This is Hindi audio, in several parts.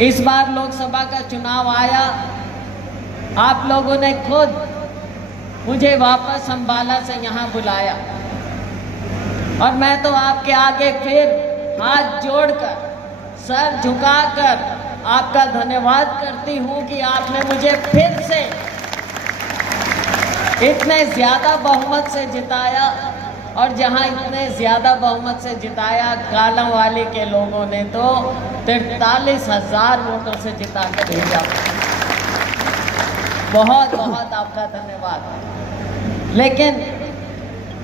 इस बार लोकसभा का चुनाव आया, आप लोगों ने खुद मुझे वापस अंबाला से यहाँ बुलाया और मैं तो आपके आगे फिर हाथ जोड़कर, सर झुकाकर आपका धन्यवाद करती हूँ कि आपने मुझे फिर से इतने ज़्यादा बहुमत से जिताया। और जहाँ इतने ज़्यादा बहुमत से जिताया, कालांवाली के लोगों ने तो 43,000 वोटों से जिता कर भेजा। बहुत बहुत आपका धन्यवाद। लेकिन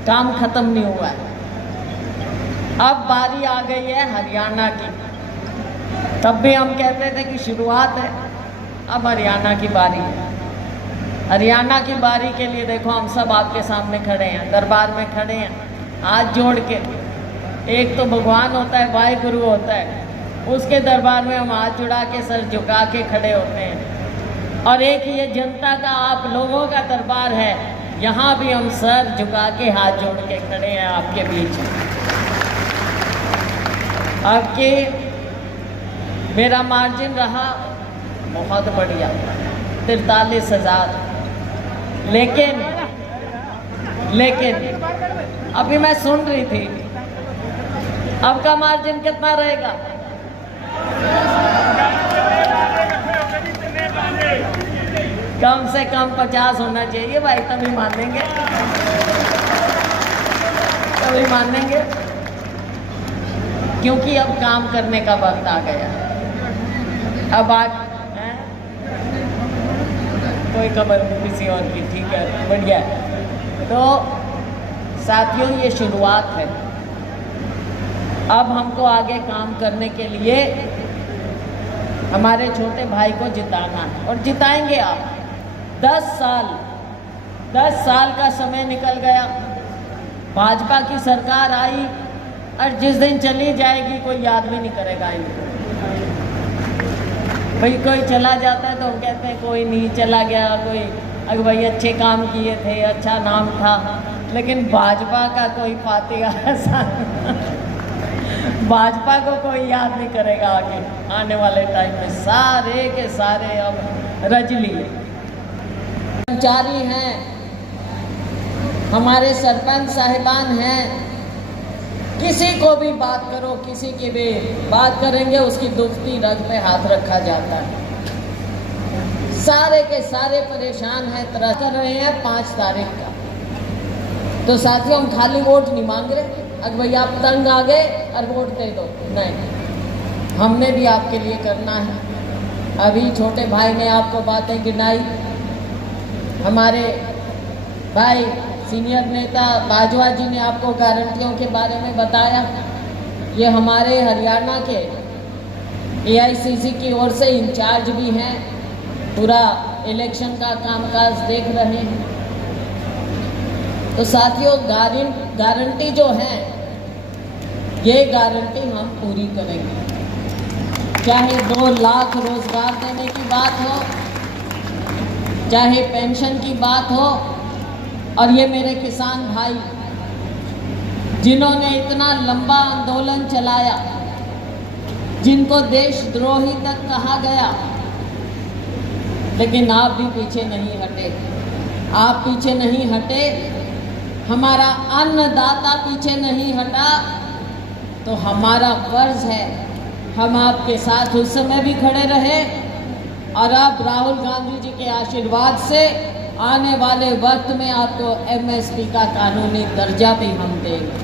काम खत्म नहीं हुआ है। अब बारी आ गई है हरियाणा की। तब भी हम कहते थे कि शुरुआत है, अब हरियाणा की बारी है। हरियाणा की बारी के लिए देखो हम सब आपके सामने खड़े हैं, दरबार में खड़े हैं, हाथ जोड़ के। एक तो भगवान होता है, वाहिगुरु होता है, उसके दरबार में हम हाथ जुड़ा के, सर झुका के खड़े होते हैं। और एक ये जनता का, आप लोगों का दरबार है, यहाँ भी हम सर झुका के हाथ जोड़ के खड़े हैं आपके बीच। आपके मेरा मार्जिन रहा बहुत बढ़िया, 43,000। लेकिन अभी मैं सुन रही थी, अब का मार्जिन कितना रहेगा? कम से कम 50 होना चाहिए भाई, तभी मानेंगे, तभी मानेंगे। क्योंकि अब काम करने का वक्त आ गया। अब आज कोई खबर नहीं किसी और की, ठीक है, बढ़िया है। तो साथियों, ये शुरुआत है। अब हमको आगे काम करने के लिए हमारे छोटे भाई को जिताना है और जिताएंगे आप। 10 साल का समय निकल गया, भाजपा की सरकार आई और जिस दिन चली जाएगी कोई याद भी नहीं करेगा इनको। भाई कोई चला जाता है तो हम कहते हैं कोई नहीं, चला गया कोई, अगर भाई अच्छे काम किए थे, अच्छा नाम था। लेकिन भाजपा का कोई फातिहा ऐसा भाजपा को कोई याद नहीं करेगा आगे आने वाले टाइम में। सारे के सारे अब रज लिए। कर्मचारी हैं, हमारे सरपंच साहिबान हैं, किसी को भी बात करो, किसी की भी बात करेंगे उसकी दुखती रग पे हाथ रखा जाता है। सारे के सारे परेशान हैं, तरह कर रहे हैं 5 तारीख का। तो साथियों, हम खाली वोट नहीं मांग रहे, अगर भैया आप तंग आ गए और वोट दे दो, नहीं, हमने भी आपके लिए करना है। अभी छोटे भाई ने आपको बातें गिनाई, हमारे भाई सीनियर नेता बाजवा जी ने आपको गारंटियों के बारे में बताया। ये हमारे हरियाणा के AICC की ओर से इंचार्ज भी हैं, पूरा इलेक्शन का कामकाज देख रहे हैं। तो साथियों, गारंटी जो है, ये गारंटी हम पूरी करेंगे। चाहे 2 लाख रोजगार देने की बात हो, चाहे पेंशन की बात हो। और ये मेरे किसान भाई जिन्होंने इतना लंबा आंदोलन चलाया, जिनको देशद्रोही तक कहा गया, लेकिन आप भी पीछे नहीं हटे। आप पीछे नहीं हटे, हमारा अन्नदाता पीछे नहीं हटा। तो हमारा फर्ज है, हम आपके साथ उस समय भी खड़े रहे और अब राहुल गांधी जी के आशीर्वाद से आने वाले वक्त में आपको MSP का कानूनी दर्जा भी हम देंगे।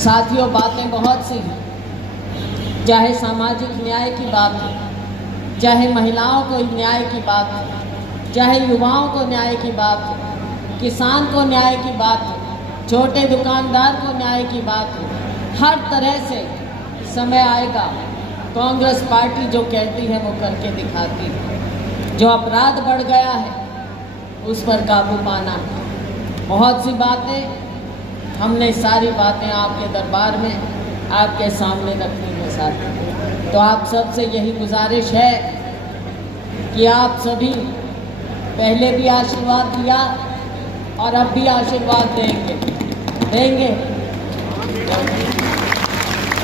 साथियों, बातें बहुत सी हैं, चाहे सामाजिक न्याय की बात हो, चाहे महिलाओं को न्याय की बात हो, चाहे युवाओं को न्याय की बात हो, किसान को न्याय की बात हो, छोटे दुकानदार को न्याय की बात हो। हर तरह से समय आएगा, कांग्रेस पार्टी जो कहती है वो करके दिखाती है। जो अपराध बढ़ गया है उस पर काबू पाना। बहुत सी बातें, हमने सारी बातें आपके दरबार में आपके सामने रखनी है साथी। तो आप सबसे यही गुजारिश है कि आप सभी पहले भी आशीर्वाद दिया और अब भी आशीर्वाद देंगे।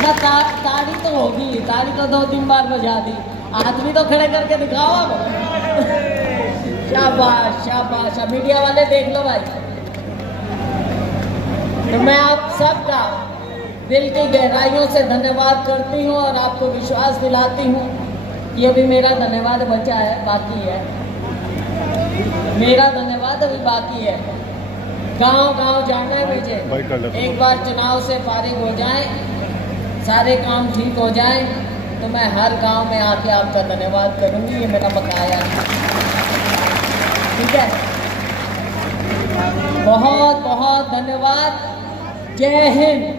ताली तो होगी, ताली तो 2-3 बार बजा दी, हाथ भी तो खड़े करके दिखाओ अब। शाबाश शाबाश, मीडिया वाले देख लो भाई। तो मैं आप सबका दिल की गहराइयों से धन्यवाद करती हूँ और आपको विश्वास दिलाती हूँ कि अभी मेरा धन्यवाद बचा है, बाकी है, मेरा धन्यवाद अभी बाकी है। गांव-गांव जाना है मुझे, एक बार चुनाव से फारिग हो जाए, सारे काम ठीक हो जाए, तो मैं हर गांव में आके आपका धन्यवाद करूंगी, ये मेरा बकाया है, ठीक है। बहुत बहुत धन्यवाद। जय हिंद।